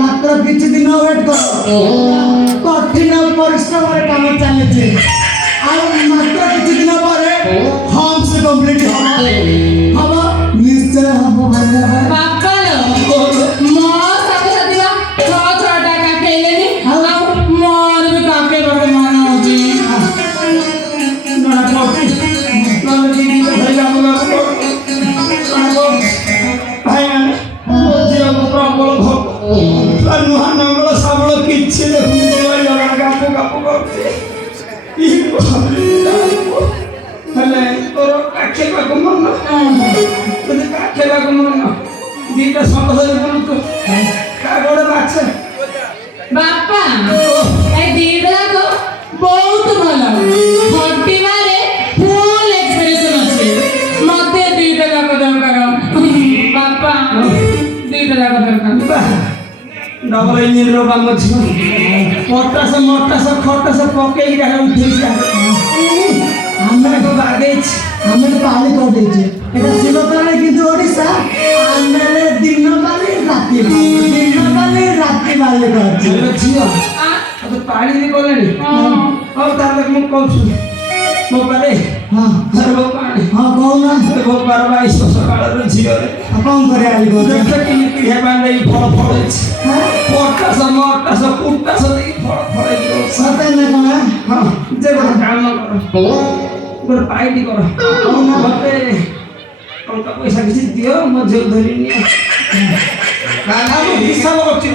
मात्र किसी दिन वेट कर कठिन परिश्रम काम चलती मात्र किसी दिन पर हम से कंप्लीट हम निश्चय हम दीटा बापा ए दीटा को बहुत भलो हट्टी मारे फुल एक्सप्रेशन अछि मते दीटा जाक दरकार बापा दीटा जाक दरकार डबल इंजिन रो काम छ मोटा से खट्टा से पके के उठै हमने तो आगे हमने तो पाली कर दे छे एटा सिलोतारे किंतु ओडिसा आनले दिन बाले रात्रि बाले कर छे छियो अब पाली भी कोलेनी अब तार मु कहू मो पाले हां सर्व पानी हां कोना वो परवाई सकाळ रो छियो रे कौन करे आली गो देख कि पीढ़े बांधे फल फड़े छे मोटा से कुट्टा से फल फड़े सते न कोना हां जे काम करो पर पाइटी करो कौन मते टंका पैसा किसी दियो म जेल धरी नि काना हिसाब करछि